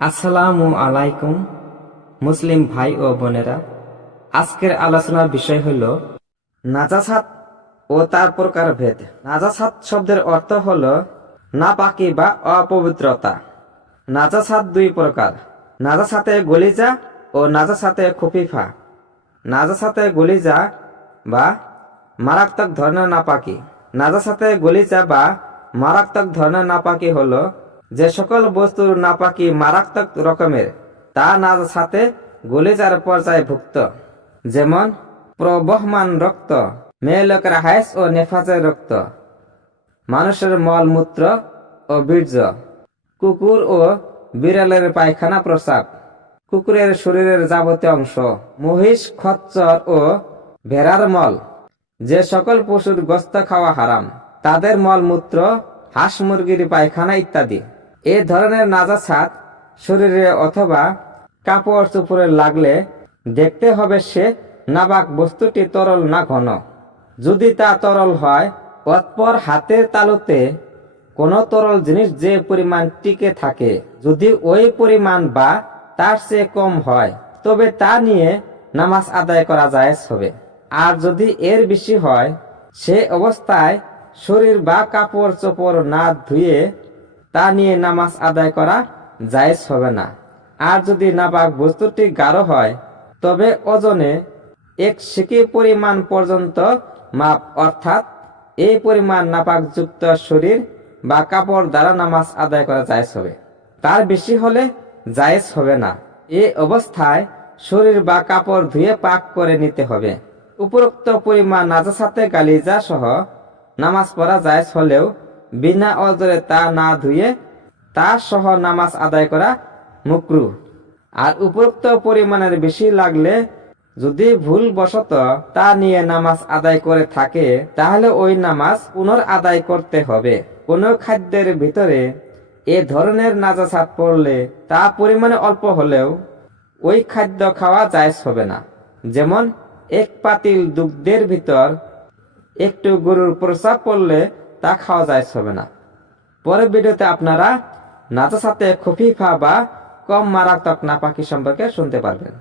আসসালামু আলাইকুম, মুসলিম ভাই ও বোনেরা। আজকের আলোচনার বিষয় হল, নাজাসাত ও তার প্রকার ভেদ নাজাসাত শব্দের অর্থ হল, নাপাকি বা অপবিত্রতা। নাজাসাত দুই প্রকার। নাজাসাতে গলিজা ও নাজাসাতে খুফিফা। নাজাসাতে গলিজা বা মারাত্মক ধরনের নাপাকি। নাজাসাতে গলিজা বা মারাত্মক ধরনের নাপাকি হলো যে সকল বস্তুর নাপাকি মারাত্মক রকমের, তা নাজাসাতে গলিজার পর্যায়ে ভুক্ত। যেমন, প্রবহমান রক্ত, মেয়ে লোকের হায়েস ও নেফাজের রক্ত, মানুষের মলমূত্র ও বীর্য, কুকুর ও বিড়ালের পায়খানা প্রস্রাব, কুকুরের শরীরের যাবতীয় অংশ, মহিষ, খচ্চর ও ভেড়ার মল। যে সকল পশুর গস্ত খাওয়া হারাম, তাদের মলমূত্র, হাঁস মুরগির পায়খানা ইত্যাদি। এ ধরনের নাজাসাত শরীরে অথবা কাপড় চুপড়ে লাগলে দেখতে হবে সে নাবাক বস্তুটি তরল না ঘন। যদি তা তরল হয়, অতপর হাতের তালুতে কোনো তরল জিনিস যে পরিমাণ টিকে থাকে, যদি ওই পরিমাণ বা তার চেয়ে কম হয়, তবে তা নিয়ে নামাজ আদায় করা জায়েজ হবে। আর যদি এর বেশি হয়, সে অবস্থায় শরীর বা কাপড় চোপড় না ধুয়ে তা নিয়ে নামাজ আদায় করা জায়েজ হবে না। আর যদি নাপাক বস্তুটি গাঢ় হয়, তবে ওজনে এক সিকি পরিমাণ পর্যন্ত মাপ, অর্থাৎ এই পরিমাণ নাপাকযুক্ত শরীর বা কাপড় দ্বারা নামাজ আদায় করা জায়েজ হবে। তার বেশি হলে জায়েজ হবে না। এ অবস্থায় শরীর বা কাপড় ধুয়ে পাক করে নিতে হবে। উপরোক্ত পরিমাণ নাজাসাতে গালিজা সহ নামাজ পড়া জায়েজ হলেও বিনা অজরে তা না ধুয়ে তা সহ নামাজ আদায় করা মুকরু। আর উপরোক্ত পরিমাণের বেশি লাগলে যদি ভুল বশত তা নিয়ে নামাজ আদায় করে থাকে, তাহলে ওই নামাজ পুনর আদায় করতে হবে। কোনো খাদ্যের ভিতরে এ ধরনের নাজাসাত পড়লে তা পরিমাণে অল্প হলেও ওই খাদ্য খাওয়া জায়জ হবে না। যেমন, এক পাতিল দুগ্ধের ভিতর একটু গরুর প্রস্রাব পড়লে তা খাওয়া যায় হবে না। পরের ভিডিওতে আপনারা নাচা নাজাসাতে খফিফা বা কম মারাত্মক নাপাকি সম্পর্কে শুনতে পারবেন।